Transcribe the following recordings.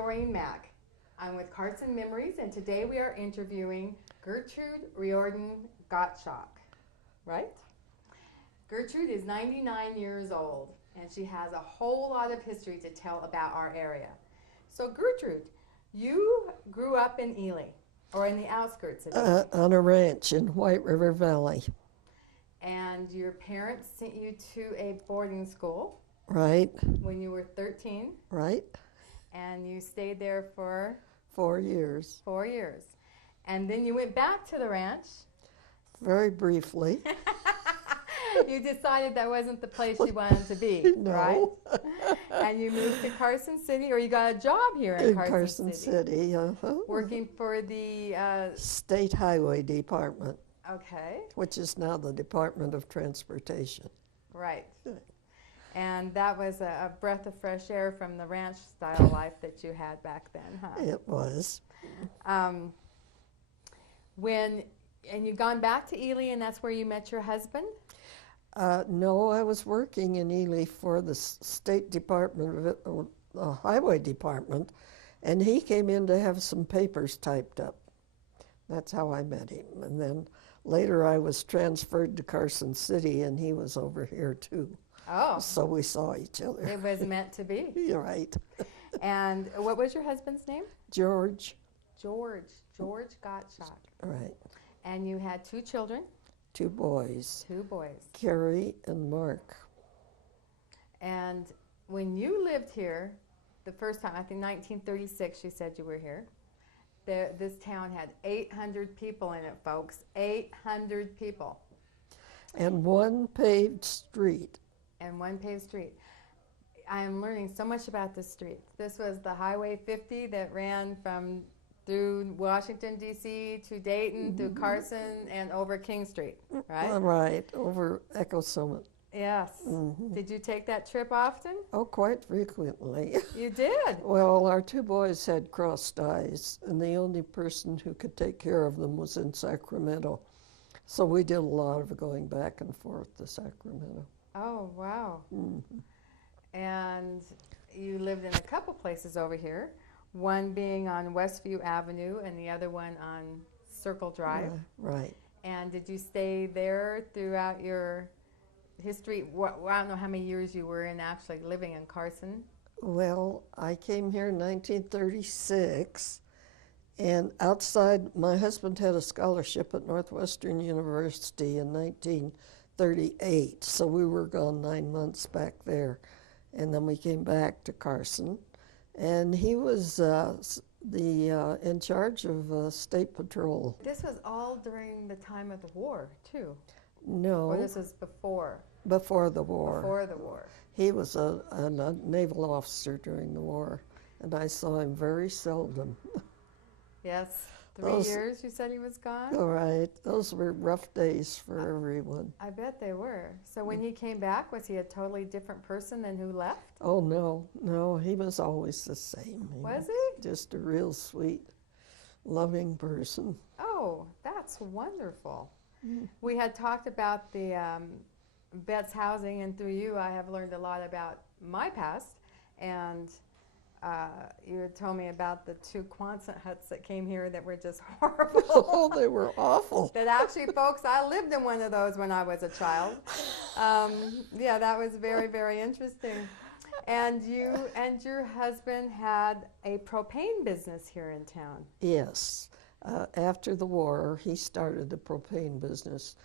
Doreen Mack. I'm with Carson Memories, and today we are interviewing Gertrude Gottschalk, right? Gertrude is 99 years old, and she has a whole lot of history to tell about our area. So Gertrude, you grew up in Ely, or in the outskirts of Ely. On a ranch in White River Valley. And your parents sent you to a boarding school. Right. When you were 13. Right. And you stayed there for? 4 years. 4 years. And then you went back to the ranch. Very briefly. You decided that wasn't the place you wanted to be, no. right? And you moved to Carson City, or you got a job here in Carson City. Working for the State Highway Department. Okay. Which is now the Department of Transportation. Right. And that was a breath of fresh air from the ranch-style life that you had back then, huh? It was. And you've gone back to Ely, and that's where you met your husband? No, I was working in Ely for the State Department, the Highway Department, and he came in to have some papers typed up. That's how I met him. And then later I was transferred to Carson City, and he was over here too. Oh. So we saw each other. It was meant to be. You're right. And what was your husband's name? George. George Gottschalk. Right. And you had 2 children? 2 boys. 2 boys. Carrie and Mark. And when you lived here, the first time, I think 1936, you said you were here, this town had 800 people in it, folks. 800 people. And 1 paved street. And 1 paved street. I am learning so much about this street. This was the Highway 50 that ran through Washington, D.C., to Dayton, through Carson, and over King Street, right? Right, over Echo Summit. Yes. Did you take that trip often? Oh, quite frequently. You did? Well, our 2 boys had crossed eyes, and the only person who could take care of them was in Sacramento. So we did a lot of going back and forth to Sacramento. Oh, wow. And you lived in a couple places over here, one being on Westview Avenue and the other one on Circle Drive. Right. And did you stay there throughout your history? I don't know how many years you were in actually living in Carson. Well, I came here in 1936, and outside, my husband had a scholarship at Northwestern University in 1938, so we were gone 9 months back there. And then we came back to Carson, and he was in charge of State Patrol. This was all during the time of the war, too? No. Or this was before? Before the war. Before the war. He was a naval officer during the war, and I saw him very seldom. Yes. 3 years you said he was gone? All right. Those were rough days for everyone. I bet they were. So when he came back, was he a totally different person than who left? Oh, no. He was always the same. Was he? Just a real sweet, loving person. Oh, that's wonderful. We had talked about the Betts housing, and through you I have learned a lot about my past. And you had told me about the 2 Quonset huts that came here that were just horrible. Oh, they were awful. That actually, folks, I lived in one of those when I was a child. Yeah, that was very, very interesting. And you and your husband had a propane business here in town. Yes. After the war, he started a propane business,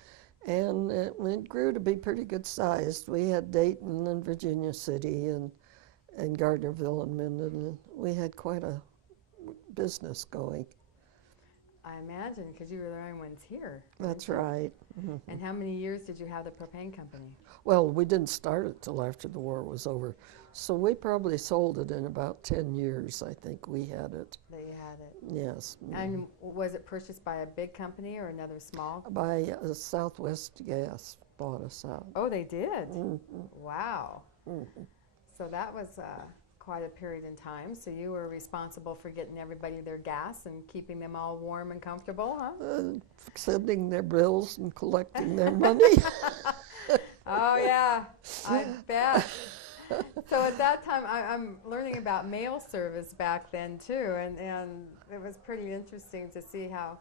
and it grew to be pretty good sized. We had Dayton and Virginia City and Gardnerville and Minden. We had quite a business going. I imagine, because you were the only ones here. That's right. And how many years did you have the propane company? Well, we didn't start it till after the war was over. So we probably sold it in about 10 years, I think we had it. That you had it. Yes. And was it purchased by a big company or another small? By Southwest Gas bought us out. Oh, they did? Wow. So that was quite a period in time. So you were responsible for getting everybody their gas and keeping them all warm and comfortable, huh? Sending their bills and collecting their money. Oh, yeah, I bet. So at that time, I'm learning about mail service back then too, and it was pretty interesting to see how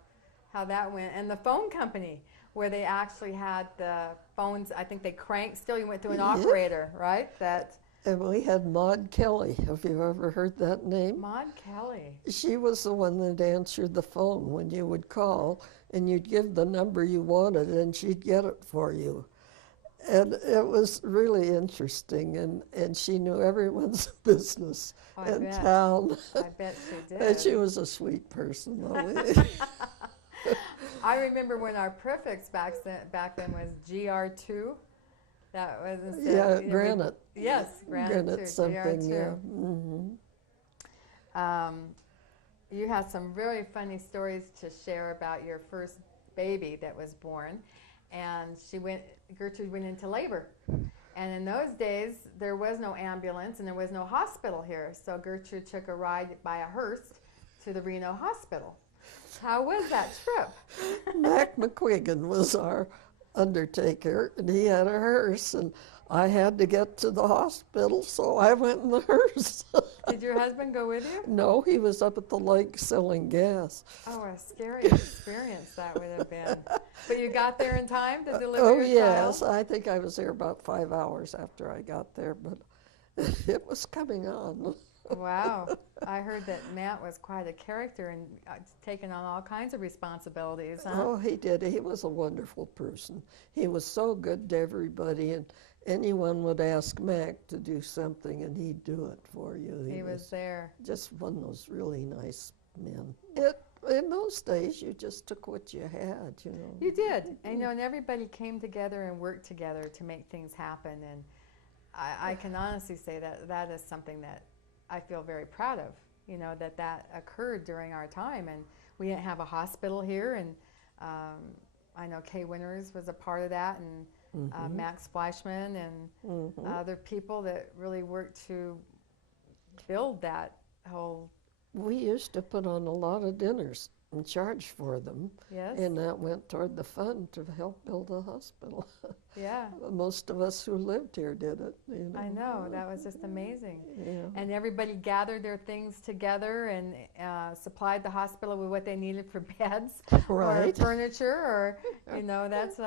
that went. And the phone company, where they actually had the phones, I think they cranked still, you went through an operator, right? That And we had Maud Kelly. Have you ever heard that name? Maud Kelly. She was the one that answered the phone when you would call, and you'd give the number you wanted, and she'd get it for you. And it was really interesting, and she knew everyone's business in town. I bet she did. And she was a sweet person, though. I remember when our prefix back then was GR2. That was Granite. Yes, Granite too, something, GR2. yeah. You had some very funny stories to share about your first baby that was born, and Gertrude went into labor. And in those days, there was no ambulance and there was no hospital here, so Gertrude took a ride by a hearse to the Reno hospital. How was that trip? Mac McQuiggan was our undertaker, and he had a hearse, and I had to get to the hospital, so I went in the hearse. Did your husband go with you? No, he was up at the lake selling gas. Oh, a scary experience that would have been. But you got there in time to deliver Oh, your yes. child? I think I was there about 5 hours after I got there, but it was coming on. Wow. I heard that Matt was quite a character and taking on all kinds of responsibilities, huh? Oh, he did. He was a wonderful person. He was so good to everybody, and anyone would ask Mac to do something, and he'd do it for you. He was there. Just one of those really nice men. In those days, you just took what you had, you know. You did. And, and everybody came together and worked together to make things happen. And I can honestly say that is something that I feel very proud of, that occurred during our time. And we didn't have a hospital here. And I know Kay Winters was a part of that, and Max Fleischman and other people that really worked to build that whole. We used to put on a lot of dinners and charge for them. Yes. And that went toward the fund to help build a hospital. Yeah. Most of us who lived here did it. I know. That was just amazing. Yeah. And everybody gathered their things together and supplied the hospital with what they needed for beds or furniture, or, that's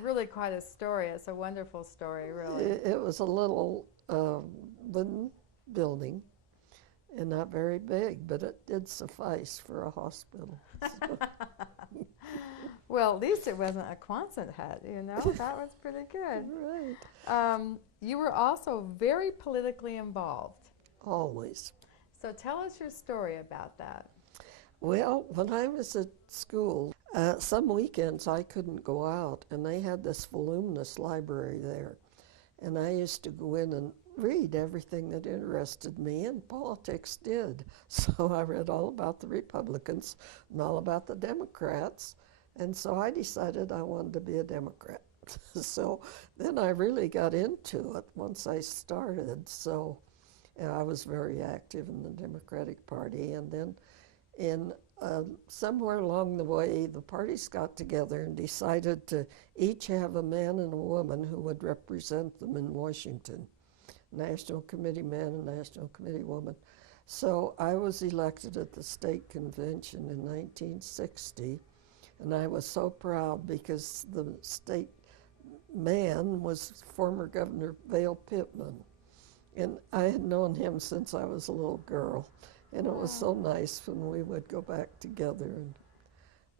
really quite a story. It's a wonderful story, really. It was a little wooden building. And not very big, but it did suffice for a hospital. Well, at least it wasn't a Quonset hut, That was pretty good. Right. You were also very politically involved. Always. So tell us your story about that. Well, when I was at school, some weekends I couldn't go out, and they had this voluminous library there. And I used to go in and read everything that interested me, and politics did. So I read all about the Republicans and all about the Democrats, and so I decided I wanted to be a Democrat. So then I really got into it once I started. So I was very active in the Democratic Party, and then somewhere along the way, the parties got together and decided to each have a man and a woman who would represent them in Washington. National Committee man and National Committee woman. So I was elected at the state convention in 1960, and I was so proud because the state man was former Governor Vale Pittman, and I had known him since I was a little girl, and it was so nice when we would go back together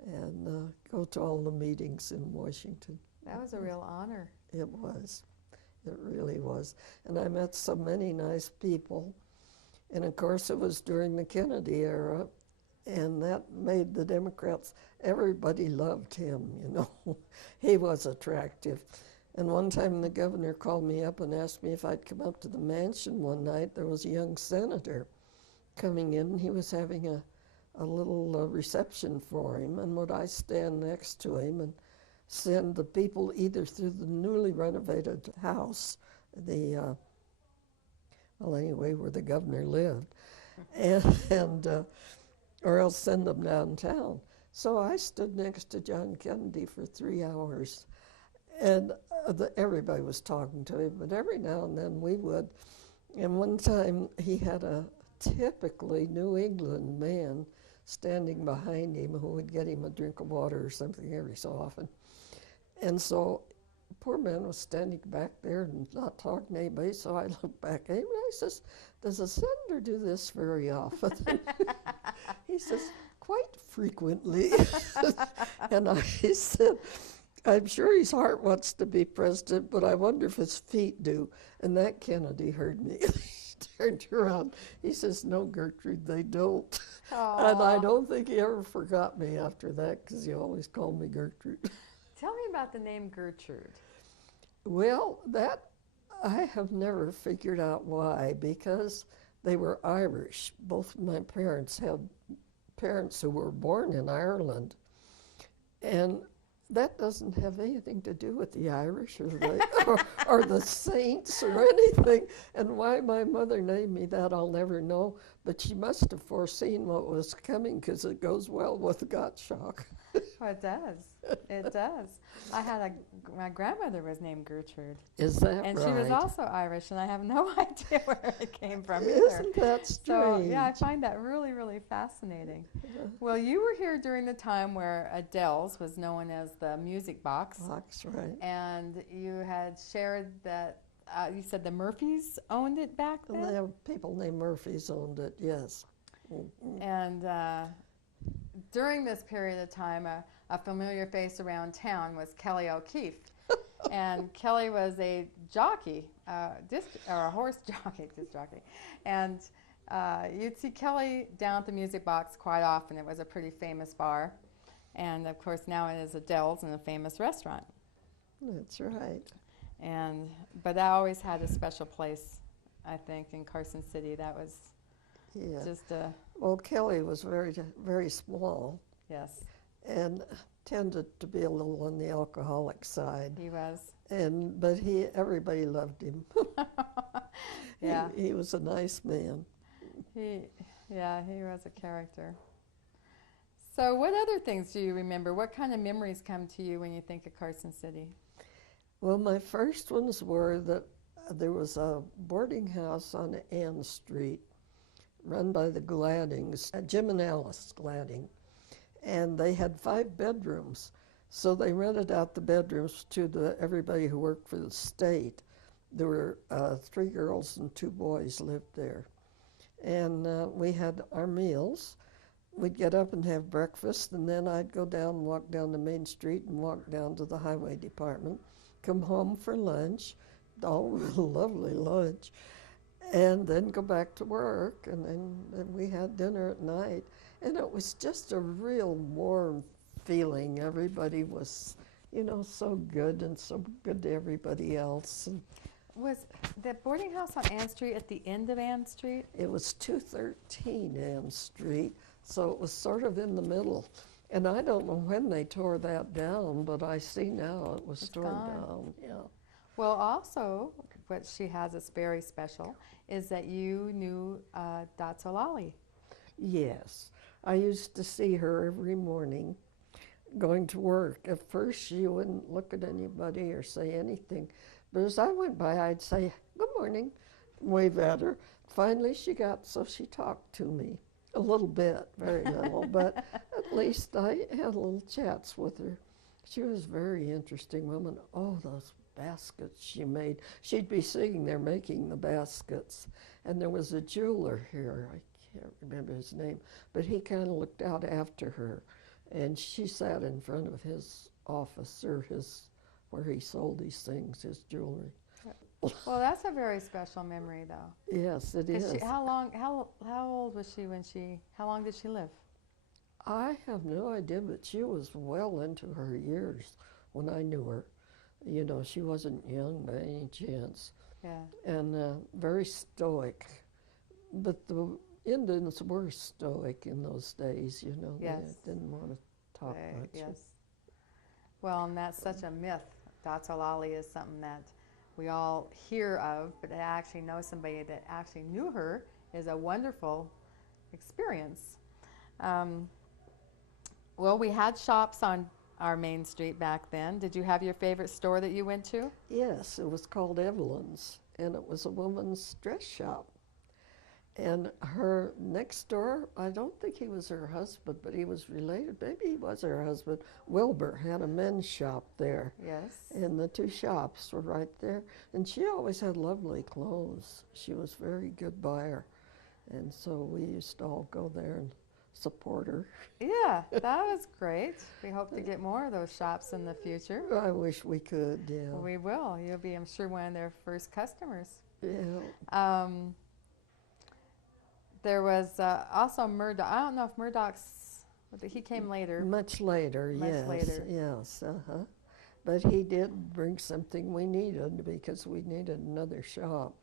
and go to all the meetings in Washington. That was a real honor. It was. It really was. And I met so many nice people. And of course, it was during the Kennedy era, and that made the Democrats, everybody loved him, He was attractive. And one time the governor called me up and asked me if I'd come up to the mansion one night. There was a young senator coming in. He was having a little reception for him, and would I stand next to him and send the people either through the newly renovated house, where the governor lived, and or else send them downtown. So I stood next to John Kennedy for 3 hours, And everybody was talking to him, but every now and then we would. And one time he had a typically New England man standing behind him who would get him a drink of water or something every so often. And so poor man was standing back there and not talking to anybody, so I looked back at him and I says, "Does a senator do this very often?" He says, "Quite frequently." And I said, "I'm sure his heart wants to be president, but I wonder if his feet do." And that Kennedy heard me. He turned around. He says, "No, Gertrude, they don't." Aww. And I don't think he ever forgot me after that, because he always called me Gertrude. Tell me about the name Gertrude. Well, that I have never figured out why, because they were Irish. Both of my parents had parents who were born in Ireland. And that doesn't have anything to do with the Irish or the saints or anything. And why my mother named me that, I'll never know. But she must have foreseen what was coming, because it goes well with Gottschalk. Oh, it does. It does. My grandmother was named Gertrude. Is that and right? she was also Irish, and I have no idea where it came from either. Isn't that strange? So, yeah, I find that really, really fascinating. Well, you were here during the time where Adele's was known as the music box. Box, right. And you had shared that, you said the Murphys owned it back then? People named Murphys owned it, yes. And during this period of time, a familiar face around town was Kelly O'Keefe. And Kelly was a jockey, or a horse jockey, disc jockey. And you'd see Kelly down at the music box quite often. It was a pretty famous bar. And of course now it is Adele's and a famous restaurant. That's right. But I always had a special place, I think, in Carson City. That was just a... Well, Kelly was very, very small. Yes. And tended to be a little on the alcoholic side. He was. But everybody loved him. Yeah. He was a nice man. He was a character. So what other things do you remember? What kind of memories come to you when you think of Carson City? Well, my first ones were that there was a boarding house on Ann Street run by the Gladdings, Jim and Alice Gladding. And they had 5 bedrooms. So they rented out the bedrooms to everybody who worked for the state. There were 3 girls and 2 boys lived there. And we had our meals. We'd get up and have breakfast, and then I'd go down and walk down the main street and walk down to the highway department, come home for lunch, all lovely lunch, and then go back to work, and then we had dinner at night. And it was just a real warm feeling. Everybody was, so good and so good to everybody else. And was the boarding house on Ann Street at the end of Ann Street? it was 213 Ann Street, so it was sort of in the middle. And I don't know when they tore that down, but I see now it was torn down. Yeah. Well, also, what she has that's very special is that you knew Dotzolali. Yes. I used to see her every morning going to work. At first, she wouldn't look at anybody or say anything. But as I went by, I'd say, "Good morning," wave at her. Finally, she got so she talked to me a little bit, very little, but at least I had little chats with her. She was a very interesting woman. Oh, those baskets she made. She'd be sitting there making the baskets. And there was a jeweler here. I can't remember his name, but he kind of looked out after her. And she sat in front of his office, or where he sold these things, his jewelry. Well, that's a very special memory, though. Yes, it is. How old was she how long did she live? I have no idea, but she was well into her years when I knew her. She wasn't young by any chance. Yeah. And very stoic. But the Indians were stoic in those days, Yes. They didn't want to talk much. Yes. Well, and that's such a myth. Dotzolali is something that we all hear of, but to actually know somebody that actually knew her is a wonderful experience. Well, we had shops on our main street back then. Did you have your favorite store that you went to? Yes, it was called Evelyn's, and it was a woman's dress shop. And her next door, I don't think he was her husband, but he was related. Maybe he was her husband. Wilbur had a men's shop there. Yes. And the two shops were right there. And she always had lovely clothes. She was a very good buyer. And so we used to all go there and support her. Yeah, that was great. We hope to get more of those shops in the future. I wish we could, yeah. We will. You'll be, I'm sure, one of their first customers. Yeah. There was also Murdoch. I don't know if Murdoch's, he came later. Much later, Much yes. later. Yes, uh-huh. But he did bring something we needed because we needed another shop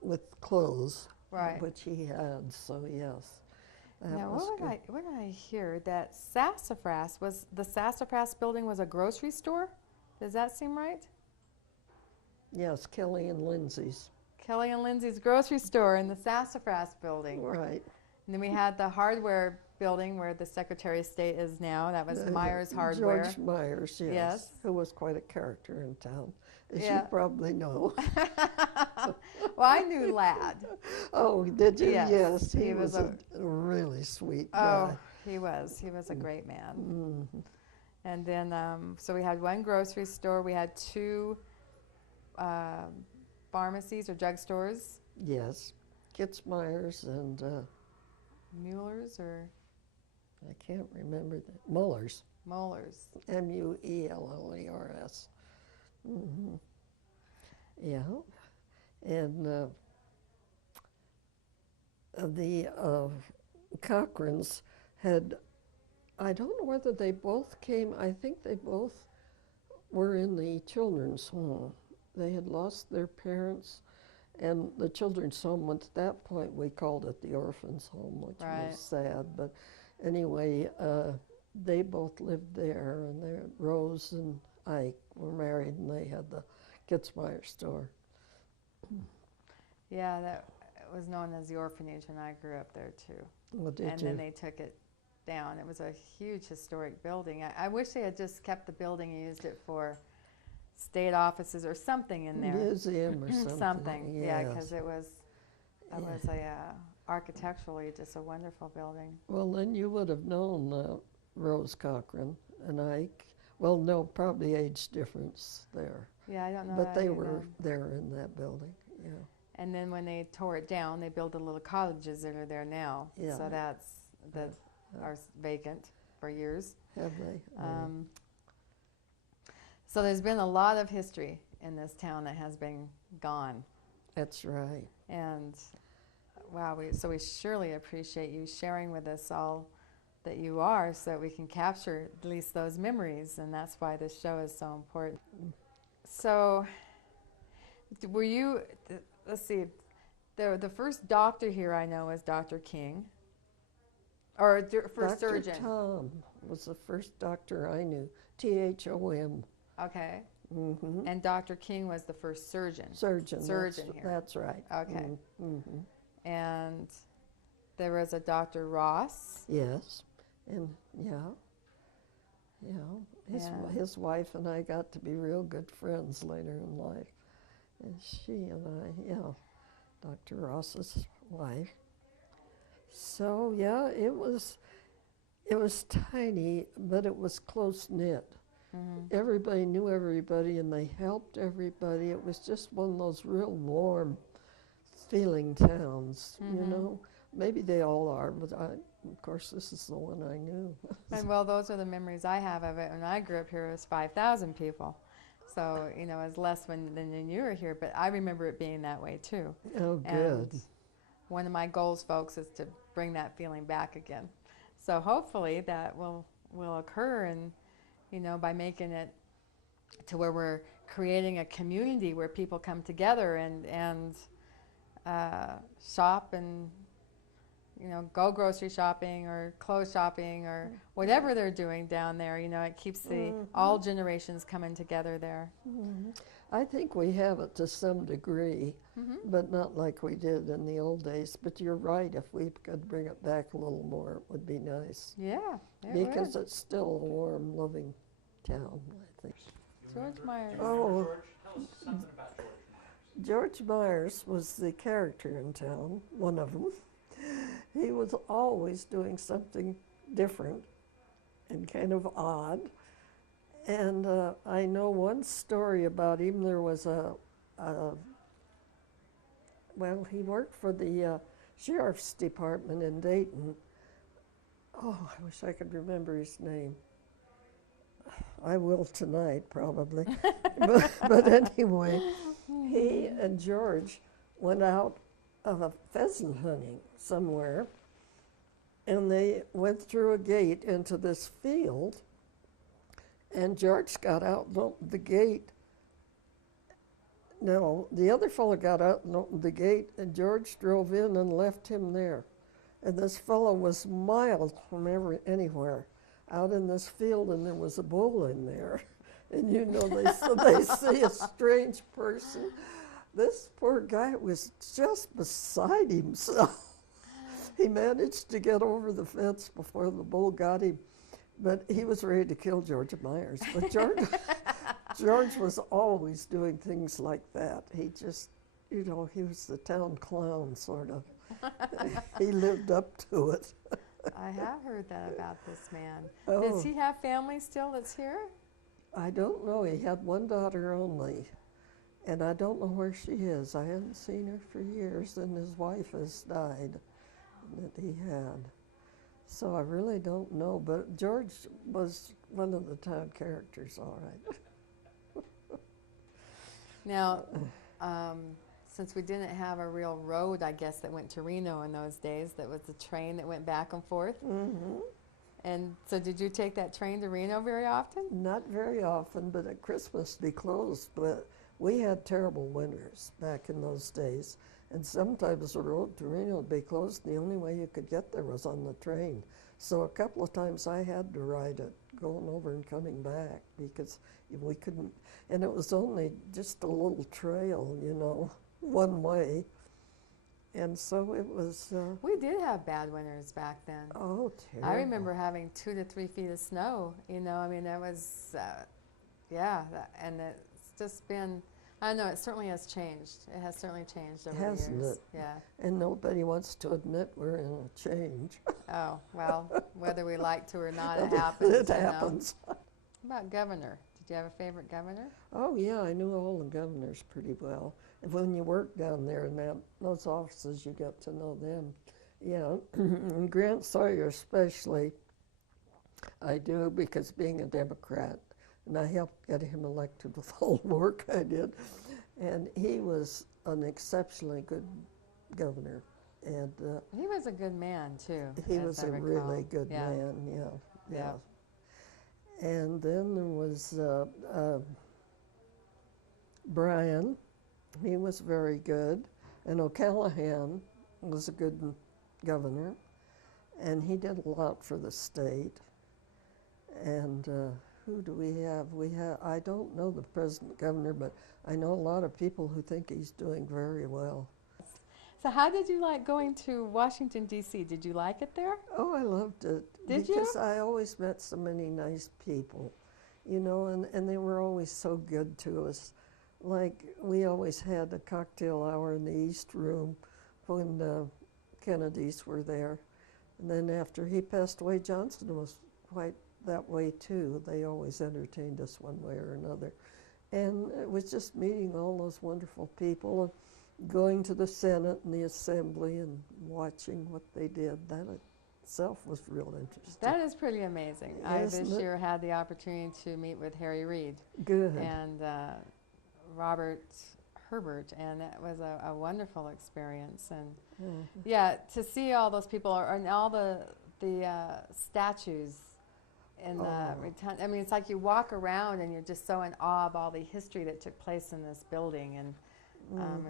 with clothes, Right. which he had, so yes. That Now, was good. what did I hear? That Sassafras the Sassafras building was a grocery store? Does that seem right? Yes, Kelly and Lindsay's. Kelly and Lindsay's grocery store in the Sassafras building. Right. And then we had the hardware building where the Secretary of State is now. That was Myers Hardware. George Myers, yes. Yes. Who was quite a character in town, as Yeah. you probably know. Well, I knew Ladd. Oh, did you? Yes. Yes. He He was was a really sweet Oh, guy. he was. He was a great man. Mhm. And then, so we had one grocery store. We had two pharmacies or drugstores. Yes. Kitzmeyer's and Mueller's or I can't remember Muller's. Molars. Muellers. Mm-hmm. Yeah. And the Cochrans had, I don't know whether they both came, I think they both were in the children's home. They had lost their parents, and the children's home, at that point we called it the orphans' home, which Right. was sad. But anyway, they both lived there, and Rose and Ike were married, and they had the Kitzmeyer store. Yeah, that was known as the orphanage when I grew up there too. Well, did And you? then they took it down. It was a huge historic building. I wish they had just kept the building and used it for state offices or something in there. Museum or something. Something, yeah, yes. because it was architecturally just a wonderful building. Well, then you would have known Rose Cochran and Ike. Well, no, probably age difference there. Yeah, I don't know. But that they either. were there in that building, yeah. And then when they tore it down, they built the little cottages that are there now. Yeah. So that are vacant for years. Have they? So there's been a lot of history in this town that has been gone. That's right. And wow, we surely appreciate you sharing with us all that you are so that we can capture at least those memories. And that's why this show is so important. So were you, let's see, the first doctor here I know is Dr. King. Or first Dr. surgeon. Tom was the first doctor I knew. Thom. Okay. Mm-hmm. And Dr. King was the first surgeon. Surgeon. Surgeon here. That's right. Okay. Mm-hmm. And there was a Dr. Ross. Yes. And his wife and I got to be real good friends later in life. And she and I, Dr. Ross's wife. So it was tiny, but it was close knit. Mm-hmm. Everybody knew everybody, and they helped everybody. It was just one of those real warm feeling towns, you Mhm. know. Maybe they all are, but of course, this is the one I knew. And well, those are the memories I have of it. When I grew up here, it was 5,000 people. So, it was less than you were here, but I remember it being that way too. Oh, good. And one of my goals, folks, is to bring that feeling back again. So hopefully that will occur, and by making it to where we're creating a community where people come together and shop and go grocery shopping or clothes shopping or whatever they're doing down there. It keeps all generations coming together there. Mhm. I think we have it to some degree, but not like we did in the old days. But you're right, if we could bring it back a little more, it would be nice. Yeah, it Because would. it's still a warm, loving town, I think. George Myers. Oh. George? Tell us something about George Myers. George Myers was the character in town, one of them. He was always doing something different and kind of odd. And I know one story about him. There was well, he worked for the sheriff's department in Dayton. Oh, I wish I could remember his name. I will tonight, probably. but anyway, he and George went out pheasant hunting somewhere, and they went through a gate into this field, and George got out and opened the gate. No, the other fellow got out and opened the gate, and George drove in and left him there. And this fellow was miles from anywhere out in this field, and there was a bull in there. And you know, they see a strange person. This poor guy was just beside himself. He managed to get over the fence before the bull got him, but he was ready to kill George Myers. But George was always doing things like that. He just, you know, he was the town clown, sort of. He lived up to it. I have heard that about this man. Oh. Does he have family still that's here? I don't know. He had one daughter only, and I don't know where she is. I haven't seen her for years, and his wife has died that he had. So I really don't know, but George was one of the town characters, all right. Now, since we didn't have a real road, I guess, that went to Reno in those days, that was the train that went back and forth. Mm-hmm. And so did you take that train to Reno very often? Not very often, but at Christmas they closed. But we had terrible winters back in those days, and sometimes the road to Reno would be closed, and the only way you could get there was on the train. So a couple of times I had to ride it, going over and coming back, because we couldn't, and it was only just a little trail, you know, one way. And so it was... We did have bad winters back then. Oh, terrible. I remember having 2 to 3 feet of snow, you know, I mean, that was, and it's just been, I don't know, it certainly has changed. It has certainly changed over the years. Hasn't it? Yeah. And nobody wants to admit we're in a change. Oh, well, whether we like to or not, it happens. It you know. happens. What about governor? Did you have a favorite governor? Oh, yeah, I knew all the governors pretty well. And when you work down there in those offices, you get to know them. Yeah, and Grant Sawyer especially, I do, because being a Democrat, and I helped get him elected with all the work I did. And he was an exceptionally good governor. And He was a good man, too. he as was I a recall. really good Yeah. man, yeah. Yeah. And then there was Brian. He was very good. And O'Callahan was a good governor. And he did a lot for the state. And who do we have? I don't know the present governor, but I know a lot of people who think he's doing very well. So how did you like going to Washington, D.C.? Did you like it there? Oh, I loved it. Did you? Because I always met so many nice people, you know, and they were always so good to us. Like, we always had a cocktail hour in the East Room when the Kennedys were there. And then after he passed away, Johnson was quite that way too. They always entertained us one way or another. And it was just meeting all those wonderful people and going to the Senate and the Assembly and watching what they did. That itself was real interesting. That is pretty amazing. I Isn't this it? year had the opportunity to meet with Harry Reid Good. and Robert Herbert, and it was a wonderful experience. And yeah, to see all those people and all the statues in the I mean, it's like you walk around and you're just so in awe of all the history that took place in this building, and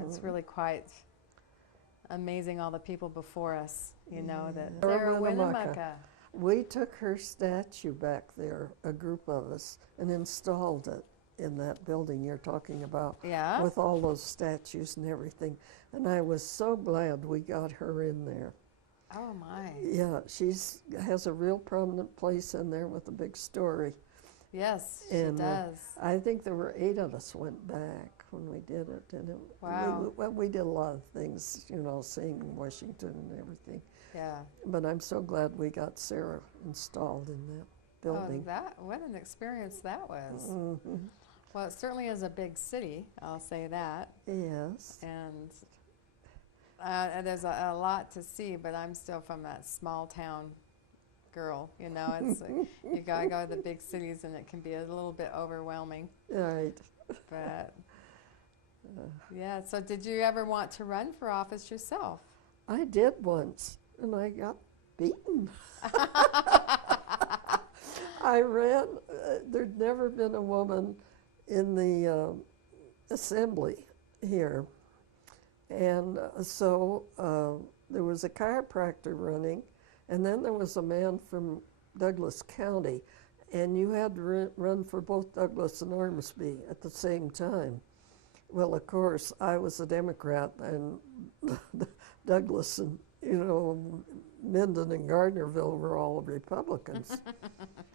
it's really quite amazing, all the people before us, you know, that Sarah Winnemucca. We took her statue back there, a group of us, and installed it in that building you're talking about. Yeah? With all those statues and everything. And I was so glad we got her in there. Oh, my. Yeah, has a real prominent place in there with a big story. Yes, she And does. I think there were 8 of us went back when we did it. And Wow. we did a lot of things, seeing Washington and everything. Yeah. But I'm so glad we got Sarah installed in that building. Oh, what an experience that was. Mhm. Well, it certainly is a big city, I'll say that. Yes. And there's a lot to see, but I'm still from that small town girl. It's you gotta go to the big cities, and it can be a little bit overwhelming. Right. But yeah. So, did you ever want to run for office yourself? I did once, and I got beaten. I ran. There'd never been a woman in the assembly here. And so there was a chiropractor running, and then there was a man from Douglas County, and you had to run for both Douglas and Ormsby at the same time. Well, of course, I was a Democrat, and Douglas and, Minden and Gardnerville were all Republicans.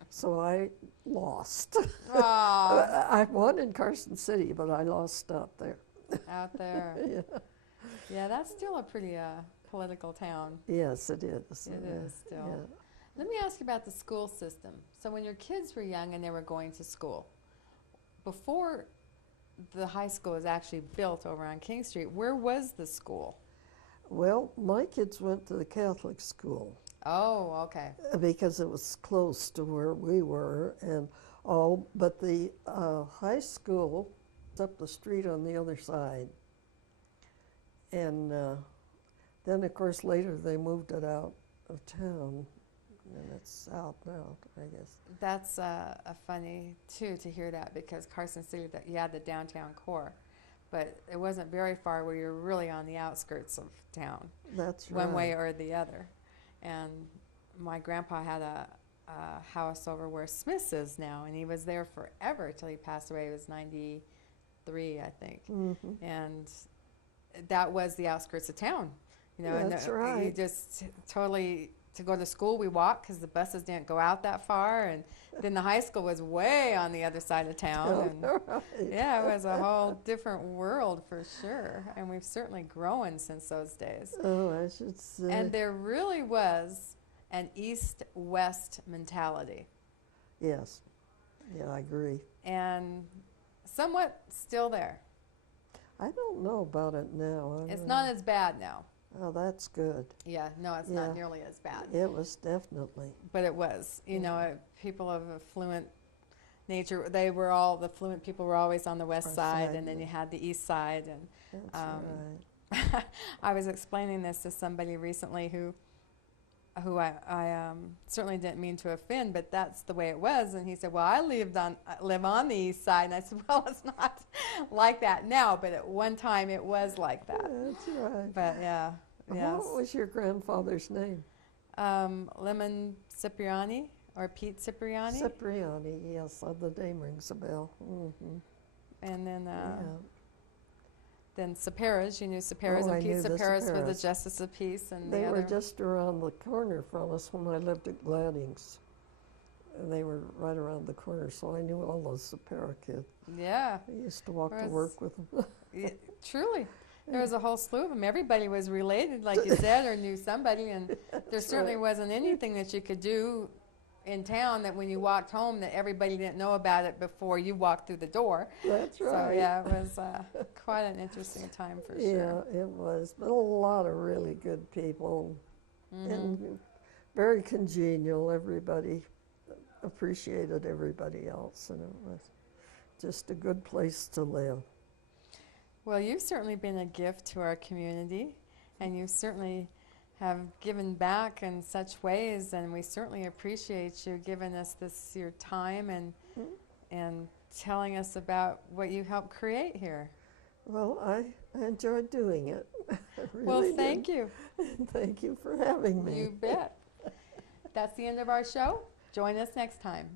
So I lost. I won in Carson City, but I lost out there. Out there. Yeah. Yeah, that's still a pretty political town. Yes, it is. It is still. Yeah. Let me ask you about the school system. So when your kids were young and they were going to school, before the high school was actually built over on King Street, where was the school? Well, my kids went to the Catholic school. Oh, okay. Because it was close to where we were and all, but the high school was up the street on the other side. And then, of course, later they moved it out of town, and it's out now, I guess. That's a funny, too, to hear that, because Carson City, you had the downtown core, but it wasn't very far where you're really on the outskirts of town. That's right. One way or the other. And my grandpa had a house over where Smith's is now, and he was there forever till he passed away. He was 93, I think. Mm-hmm. And that was the outskirts of town. That's right. You just totally, to go to school, we walked because the buses didn't go out that far. And then the high school was way on the other side of town. And Right. yeah, it was a whole different world for sure. And we've certainly grown since those days. Oh, I should say. And there really was an east-west mentality. Yes. Yeah, I agree. And somewhat still there. I don't know about it now. It's not as bad now. Oh, that's good. Yeah, no, it's not nearly as bad. It was definitely. But it was, people of affluent nature, the fluent people were always on the west Our side, side, and then yeah. you had the east side. And That's right. I was explaining this to somebody recently who I certainly didn't mean to offend, but that's the way it was. And he said, well, I live on the east side. And I said, well, it's not like that now, but at one time it was like that. That's right. But yeah, yes. What was your grandfather's name? Lemon Cipriani, or Pete Cipriani. Cipriani, yes, the name rings a bell. Mm-hmm. And then Yeah. then Saperas, you knew Saperas, Oh, I and Pete knew the Saperas were the Saperas. Justice of Peace. And They the were other. just around the corner from us when I lived at Gladding's. And they were right around the corner, so I knew all those Sapera kids. Yeah, I used to walk to Whereas- work with them. yeah, truly. There was a whole slew of them. Everybody was related, like you said, or knew somebody. And there certainly right. wasn't anything that you could do in town that when you walked home that everybody didn't know about it before you walked through the door. That's right. So yeah, it was quite an interesting time for sure. Yeah, it was. But a lot of really good people. Mm-hmm. And very congenial. Everybody appreciated everybody else, and it was just a good place to live. Well, you've certainly been a gift to our community, and you certainly have given back in such ways, and we certainly appreciate you giving us your time and telling us about what you helped create here. Well, I enjoyed doing it. I really Well, did. thank you. Thank you for having me. You bet. That's the end of our show. Join us next time.